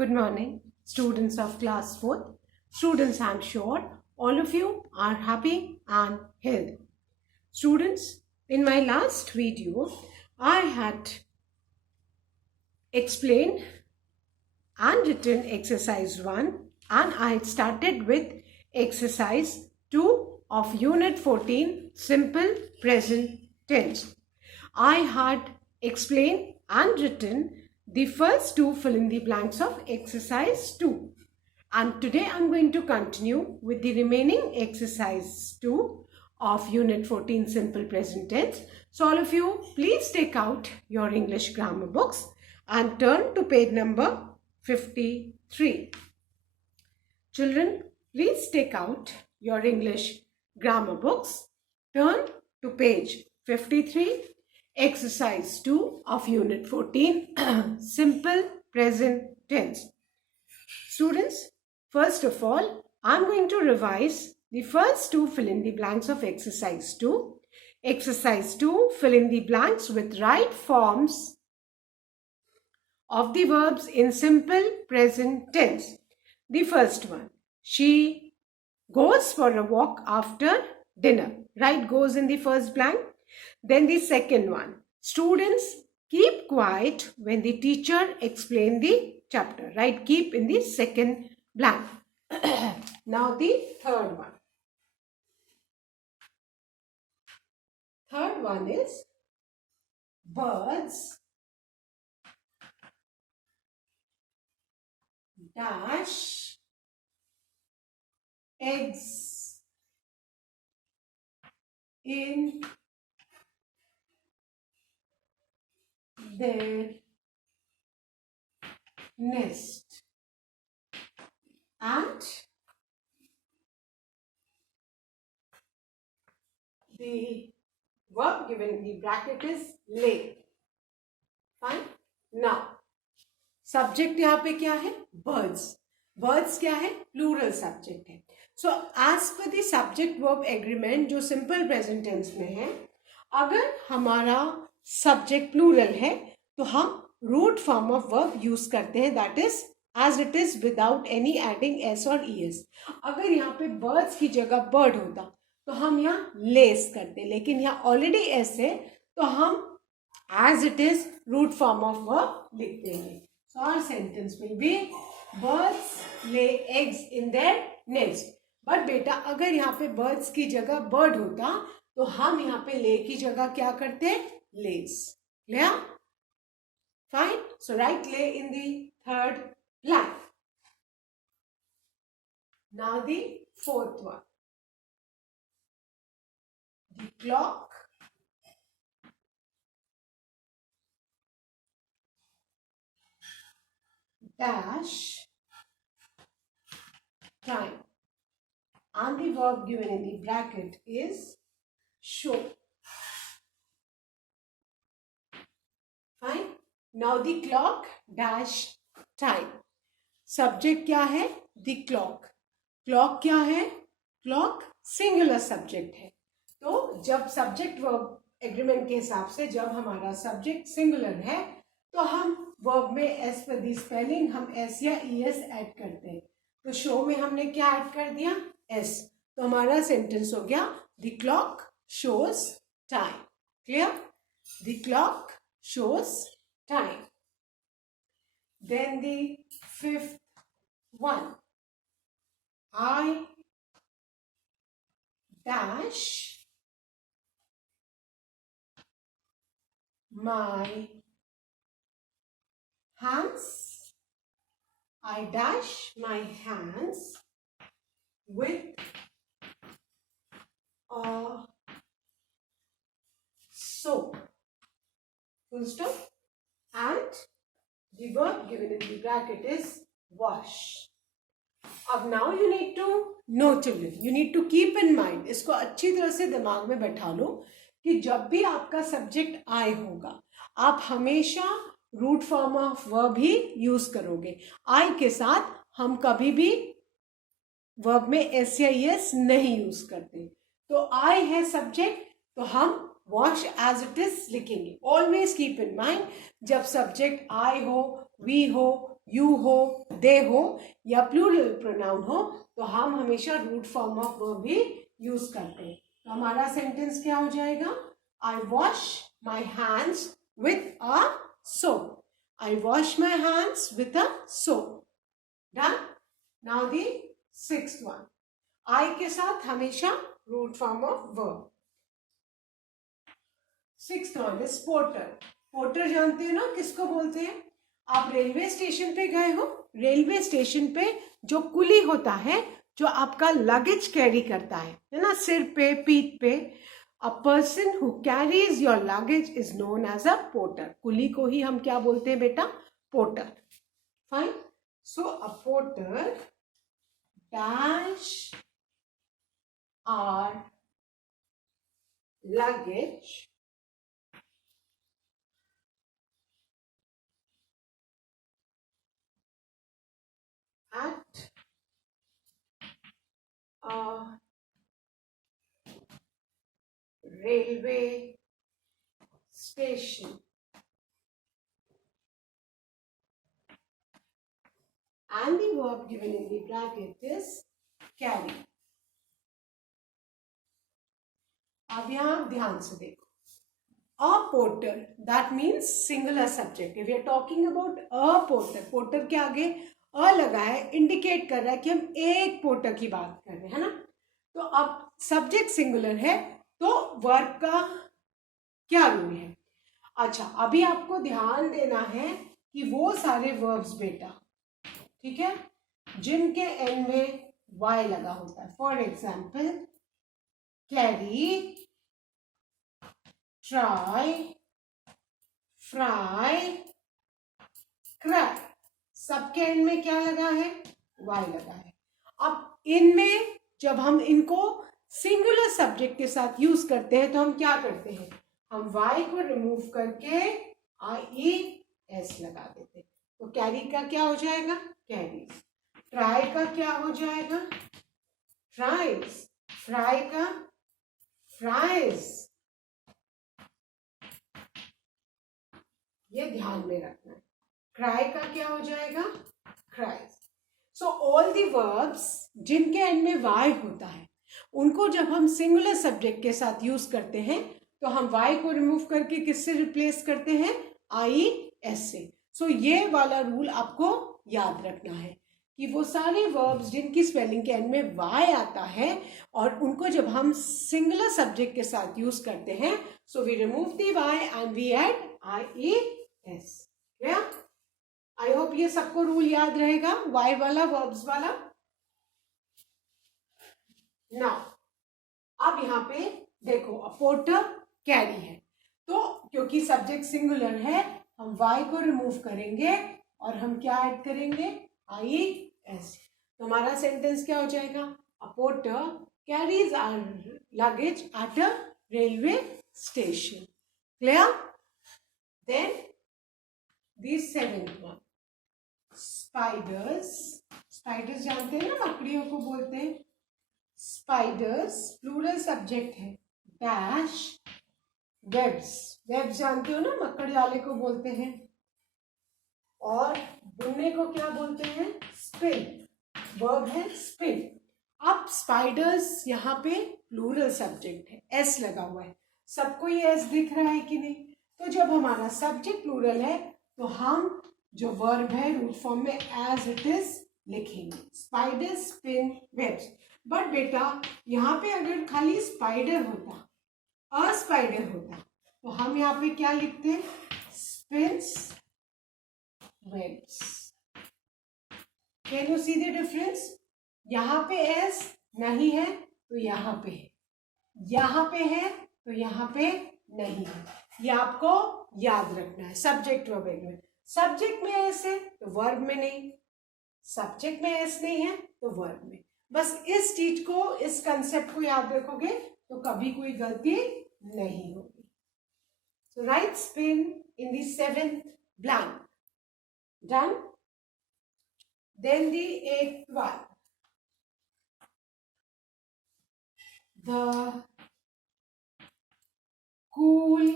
Good morning, students of class 4th. Students, I'm sure all of you are happy and healthy. Students, in my last video, I had explained and written exercise 1 and I had started with exercise 2 of unit 14, simple present tense. I had explained and written the first two fill in the blanks of exercise 2. And today I'm going to continue with the remaining exercise 2 of unit 14 simple present tense. So all of you please take out your English grammar books and turn to page number 53. Children, please take out your English grammar books, turn to page 53. Exercise 2 of Unit 14, Simple Present Tense. Students, first of all, I'm going to revise the first two fill in the blanks of Exercise 2. Exercise 2, fill in the blanks with right forms of the verbs in simple present tense. The first one, she goes for a walk after dinner. Right goes in the first blank. Then the second one, students keep quiet when the teacher explains the chapter. Right, keep in the second blank. Now the third one. Third one is birds dash eggs in their nest, and the verb given in the bracket is lay. Fine. Now subject यहाँ पे क्या है? Birds. Birds क्या है? Plural subject है. So as per the subject verb agreement जो simple present tense में है, अगर हमारा सब्जेक्ट प्लूरल है तो हम root form of verb use करते हैं, that is as it is without any adding S और ईएस. अगर यहाँ पे बर्ड्स की जगह बर्ड होता तो हम यहाँ लेस करते, लेकिन यहाँ ऑलरेडी एस है तो हम as it is root form of verb लिख देंगे. So our sentence will be birds lay eggs in their nest. But बेटा अगर यहाँ पे birds की जगह bird होता तो हम यहाँ पे lay की जगह क्या करते? lays. Clear? Fine. So write lay in the third blank. Now the fourth one. The clock dash time, and the verb given in the bracket is show. Fine. Now the clock dash time. Subject क्या है? The clock. Clock क्या है? Clock singular subject है. तो जब subject verb agreement के हिसाब से जब हमारा subject singular है तो हम वर्ब में एस पर दी स्पेलिंग हम एस या ई एस ऐड करते हैं. तो शो में हमने क्या ऐड कर दिया? एस. तो हमारा सेंटेंस हो गया the clock shows time. Clear? The clock shows time. Then the fifth one, I dash my hands. I dash my hands with a soap. Full stop. And the verb given in the bracket is wash. अब now you need to know children. You need to keep in mind. इसको अच्छी तरह से दिमाग में बैठा लो कि जब भी आपका सब्जेक्ट आई होगा आप हमेशा रूट फॉर्म ऑफ वर्ब ही यूज करोगे. आई के साथ हम कभी भी वर्ब में एस या एस नहीं यूज करते. तो आई है सब्जेक्ट तो हम वॉश एज इट इज लिखेंगे. ऑलवेज कीप इन माइंड जब सब्जेक्ट आई हो, वी हो, यू हो, दे हो या प्लूरल प्रोनाउन हो तो हम हमेशा रूट फॉर्म ऑफ वर्ब ही यूज करते हैं। तो हमारा सेंटेंस क्या हो जाएगा? I wash my hands with a soap. I wash my hands with a soap. Done? Now the sixth one. I के साथ हमेशा root form of verb. Sixth one is porter. Porter जानते हो ना किसको बोलते हैं? आप रेलवे स्टेशन पे गए हो, रेलवे स्टेशन पे जो कुली होता है जो आपका लगेज कैरी करता है ना, सिर पे, पीठ पे, A person who carries your luggage is known as a porter. कुली को ही हम क्या बोलते हैं बेटा? Porter. Fine. So a porter dash our luggage at a railway station. And the verb given in the bracket is carry. अब यहाँ ध्यान से देखो. A porter, that means singular subject. If we are talking about a porter, porter के आगे a लगा है, indicate कर रहा है कि हम एक porter की बात कर रहे हैं, है ना? तो अब subject singular है, तो verb का क्या रूल है? अच्छा, अभी आपको ध्यान देना है कि वो सारे verbs बेटा, ठीक है, जिनके एंड में y लगा होता है. For example carry, try, fry, cry, सबके एंड में क्या लगा है? y लगा है. अब इनमें जब हम इनको सिंगुलर सब्जेक्ट के साथ यूज करते हैं तो हम क्या करते हैं? हम y को रिमूव करके IES लगा देते हैं. तो कैरी का क्या हो जाएगा? कैरीज. ट्राई का क्या हो जाएगा? ट्राइज. फ्राई का फ्राइज. ये ध्यान में रखना है. क्राई का क्या हो जाएगा? Cries. So all the verbs जिनके एंड में वाई होता है उनको जब हम सिंगुलर सब्जेक्ट के साथ यूज करते हैं तो हम वाई को रिमूव करके किससे रिप्लेस करते हैं? IES से. सो ये वाला रूल आपको याद रखना है कि वो सारे वर्ब्स जिनकी स्पेलिंग के एंड में y आता है और उनको जब हम सिंगुलर सब्जेक्ट के साथ यूज करते हैं so we remove the y and we add IES. I hope ये सबको रूल याद रहेगा, y वाला, वर्ब्स वाला. नाउ अब यहाँ पे देखो, अ पोर्टर कैरी है तो क्योंकि सब्जेक्ट सिंगुलर है हम y को रिमूव करेंगे और हम क्या ऐड करेंगे? IES. तो हमारा सेंटेंस क्या हो जाएगा? A porter carries our luggage at a railway station. Clear? Then the seventh one, spiders. Spiders जानते हैं ना, मकड़ियों को बोलते हैं. स्पाइडर्स प्लूरल सब्जेक्ट है. Dash webs. वेब्स जानते हो ना, मकड़ जाले को बोलते हैं. और बुनने को क्या बोलते हैं? स्पिन. वर्ब है स्पिन. अब स्पाइडर्स यहाँ पे प्लूरल सब्जेक्ट है, एस लगा हुआ है. सबको ये एस दिख रहा है कि नहीं? तो जब हमारा सब्जेक्ट प्लूरल है तो हम जो वर्ब है रूट फॉर्म में एज इट इज लिखेंगे. Spider, spin, webs. बट बेटा यहाँ पे अगर खाली स्पाइडर होता, अ स्पाइडर होता, तो हम यहाँ पे क्या लिखते हैं? Spins, webs. Can you see the difference? यहाँ पे एस नहीं है तो यहाँ पे है, यहाँ पे है तो यहाँ पे नहीं है. ये आपको याद रखना है. सब्जेक्ट वर्ब में, सब्जेक्ट में एस है तो वर्ब में नहीं, सब्जेक्ट में एस नहीं है तो वर्ब में. बस इस चीज को, इस कंसेप्ट को याद रखोगे तो कभी कोई गलती नहीं होगी. So write spin in the seventh blank. Done? Then the eighth one. The cool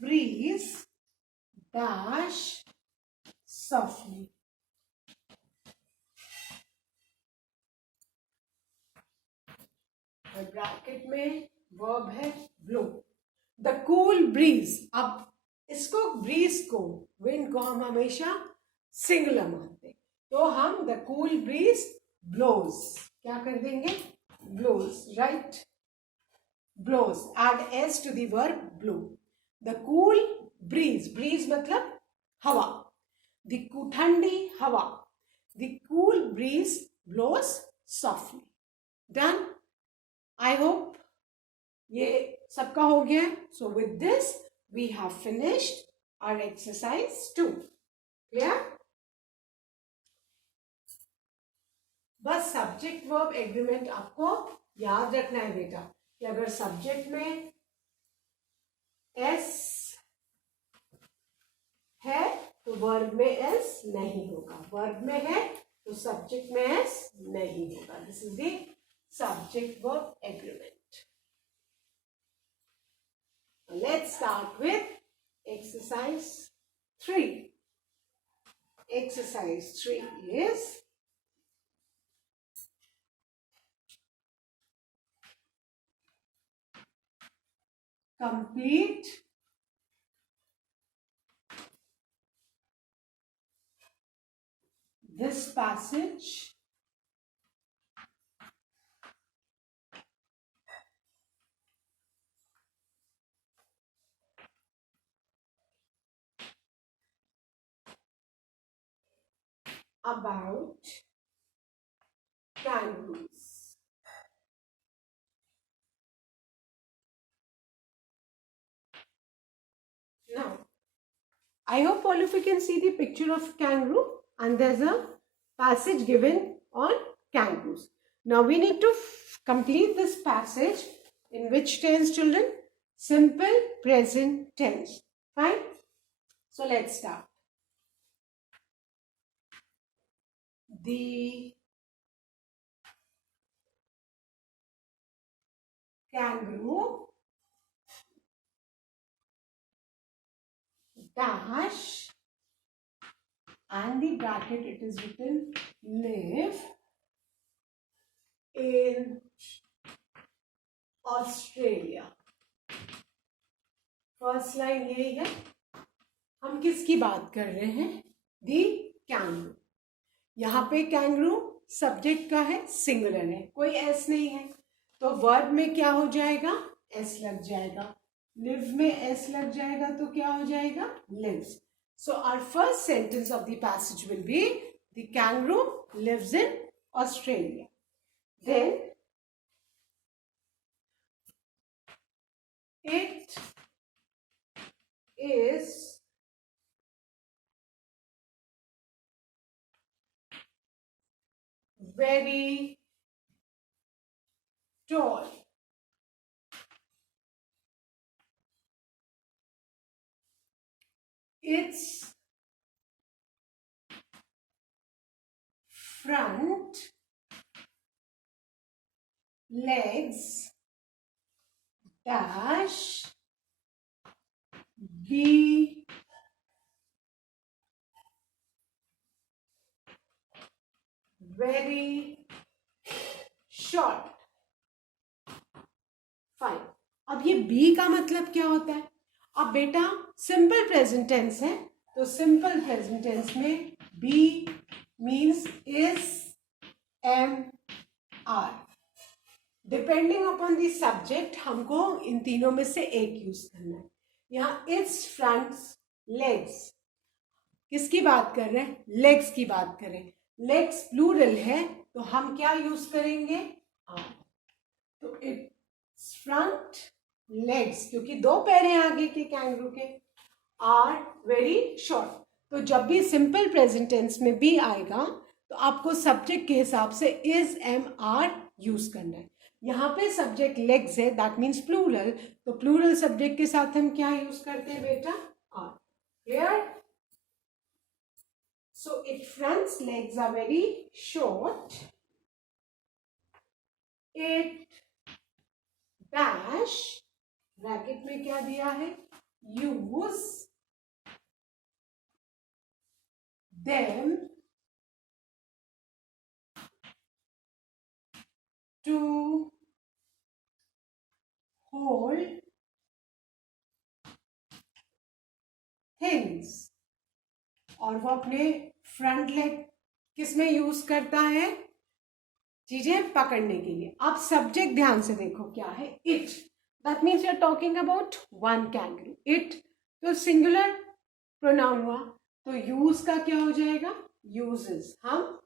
breeze dash softly. और ब्रैकेट में वर्ब है ब्लो. The cool bridge. अब इसको ब्रीज को, विंड को हम हमेशा सिंगुलर मानते, तो हम द कूल ब्रीज ब्लोज क्या कर देंगे, blows. Right, blows. Add S to the verb blow. The cool breeze. Breeze मतलब हवा. द ठंडी हवा. The cool breeze blows softly. Done. I hope ये सबका हो गया. So with this we have finished our exercise 2. Clear. बस subject verb agreement आपको याद रखना है बेटा, कि अगर सब्जेक्ट में एस है तो वर्ब में एस नहीं होगा. वर्ब में है तो सब्जेक्ट में एस नहीं होगा. This is the subject verb agreement. Let's start with exercise 3. Exercise 3 is complete this passage about kangaroos. Now, I hope all of you can see the picture of kangaroo, and there's a passage given on kangaroos. Now we need to complete this passage in which tense, children? Simple present tense. Fine. So let's start. The kangaroo dash, and the bracket it is written live in Australia. First line यही है. हम किसकी बात कर रहे हैं, दी कैंगरू. यहाँ पे कैंगरू सब्जेक्ट का है, सिंगुलर है, कोई एस नहीं है, तो वर्ब में क्या हो जाएगा, एस लग जाएगा. लिव में एस लग जाएगा तो क्या हो जाएगा, lives. So our first sentence of the passage will be the kangaroo lives in Australia. Then it is very tall. Its front legs dash be very short. Fine. अब ये बी का मतलब क्या होता है. अब बेटा सिंपल प्रेजेंट टेंस है, तो सिंपल प्रेजेंट टेंस में be means is, am, are. Depending upon the subject हमको इन तीनों में से एक यूज करना है. यहाँ इट्स फ्रंट लेग्स, किसकी बात कर रहे हैं, लेग्स की बात करें. लेग्स प्लूरल है तो हम क्या यूज करेंगे, आर. तो इट्स फ्रंट लेग्स, क्योंकि दो पैर हैं आगे के कैंगरू के, आर वेरी शॉर्ट. तो जब भी सिंपल प्रेजेंट टेंस में भी आएगा तो आपको सब्जेक्ट के हिसाब से इज, एम, आर यूज करना है. यहाँ पे सब्जेक्ट लेग्स है, दैट मीन्स प्लूरल, तो प्लूरल सब्जेक्ट के साथ हम क्या यूज करते हैं बेटा, are. Clear. So it fronts legs are very short. It dash, bracket में क्या दिया है, use them to hold things। और वो अपने फ्रंट लेग किस में यूज करता है? चीजें पकड़ने के लिए। अब सब्जेक्ट ध्यान से देखो क्या है, it. That means you are talking about one kangaroo. It तो सिंगुलर प्रोनाउन हुआ, तो यूज का क्या हो जाएगा? यूजेस। हम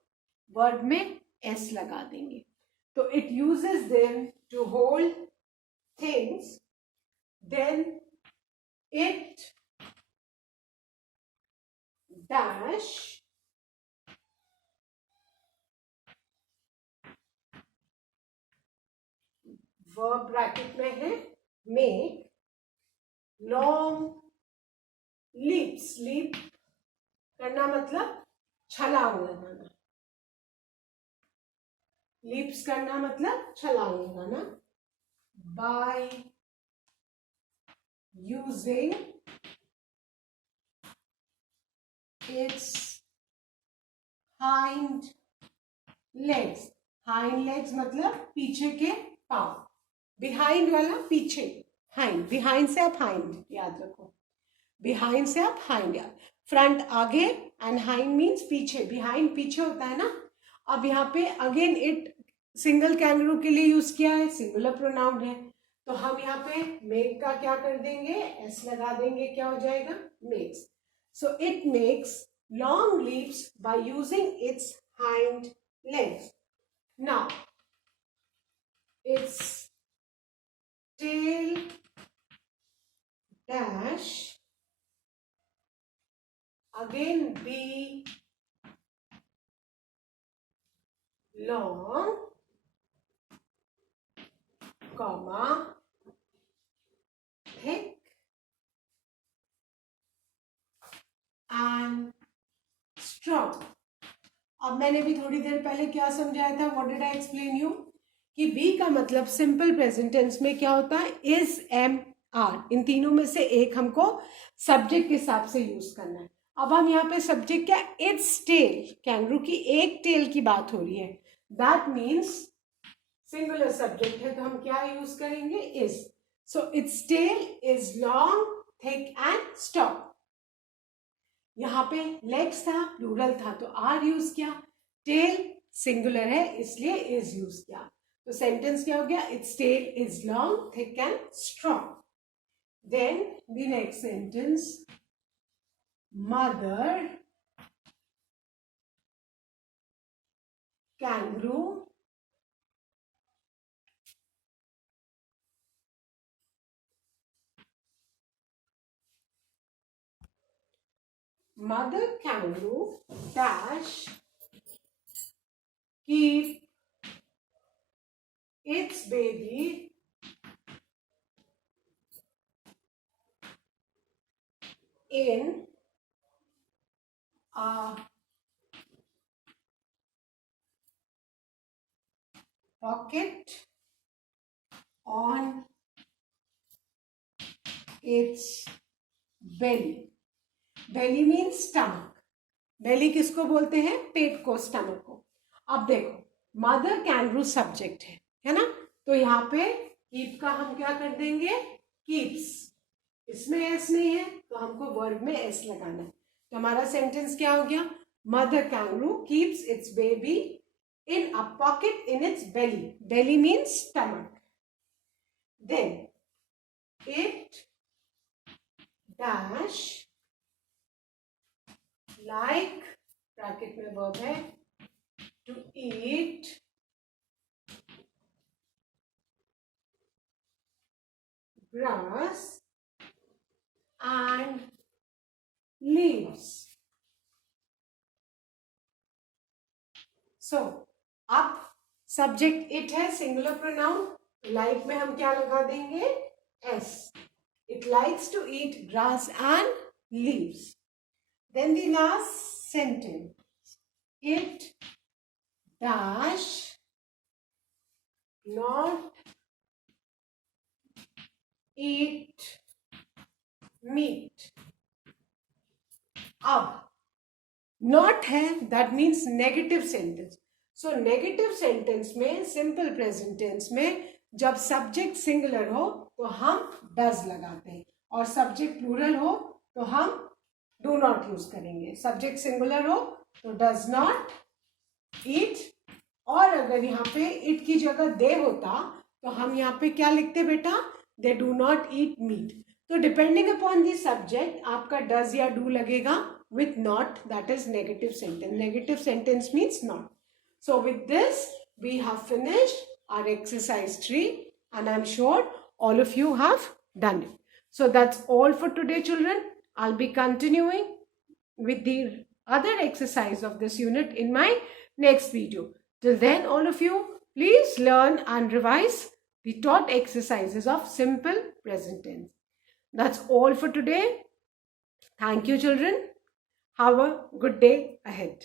वर्ड में एस लगा देंगे, तो it uses them to hold things, then it dash verb bracket में है मेक लॉन्ग लीप्स। लीप करना मतलब छलांग लगाना। लीप्स करना मतलब छलांग लगाना। By using its hind legs. Hind legs मतलब पीछे के पांव। बिहाइंड वाला पीछे, हाइंड। बिहाइंड से आप हाइंड याद रखो। बिहाइंड से आप हाइंड याद। फ्रंट आगे एंड हाइंड मीन्स पीछे। बिहाइंड पीछे होता है ना। अब यहाँ पे अगेन इट सिंगल कैंगरू के लिए यूज किया है, सिंगुलर प्रोनाउन है, तो हम यहाँ पे मेक का क्या कर देंगे? एस लगा देंगे। क्या हो जाएगा? Makes. So it makes long leaps by using its hind legs. Now, its tail dash again be long, comma thick and strong. अब मैंने भी थोड़ी देर पहले क्या समझाया था? What did I explain you? कि बी का मतलब सिंपल प्रेजेंट टेंस में क्या होता है? Is, am, are. इन तीनों में से एक हमको सब्जेक्ट के हिसाब से यूज करना है। अब हम यहाँ पे सब्जेक्ट क्या? Its tail. कैंगरू की एक टेल की बात हो रही है। दैट मीन्स सिंगुलर सब्जेक्ट है, तो हम क्या यूज करेंगे? Is. So its tail is long, thick and stock. यहाँ पे लेग्स था, प्लूरल था, तो आर यूज किया। टेल सिंगुलर है इसलिए इज यूज किया। तो सेंटेंस क्या हो गया? Its tail is long, thick and strong. Then the next sentence, mother kangaroo mother kangaroo dash keep its baby in a pocket on its belly. belly means stomach. belly किसको बोलते हैं? पेट को, स्टमक को। अब देखो, मदर कैंगरू सब्जेक्ट है ना, तो यहाँ पे कीप का हम क्या कर देंगे? कीप्स। इसमें एस नहीं है तो हमको वर्ब में एस लगाना है। तो हमारा सेंटेंस क्या हो गया? Mother kangaroo keeps it's baby in a pocket in its belly. Belly means stomach. Then it dash like bracket में verb है to eat grass and leaves. So अब सब्जेक्ट इट है, सिंगुलर प्रोनाउन, लाइक में हम क्या लगा देंगे? S. It likes to eat grass and leaves. Then the last sentence, it dash not eat meat. अब नॉट है that means negative sentence. So negative sentence में, सिंपल प्रेजेंट टेंस में, जब सब्जेक्ट सिंगुलर हो तो हम डज लगाते हैं, और सब्जेक्ट प्लूरल हो तो हम डू नॉट यूज करेंगे. सब्जेक्ट सिंगुलर हो तो डज नॉट ईट, और अगर यहाँ पे इट की जगह दे होता तो हम यहाँ पे क्या लिखते बेटा, they do not eat meet. तो डिपेंडिंग अपॉन दी सब्जेक्ट आपका डज या डू लगेगा with not, that is negative sentence. Negative sentence means not. So with this we have finished our exercise 3, and I'm sure all of you have done it. So that's all for today, children. I'll be continuing with the other exercise of this unit in my next video. Till then, all of you, please learn and revise the taught exercises of simple present tense. That's all for today. Thank you, children. Have a good day ahead.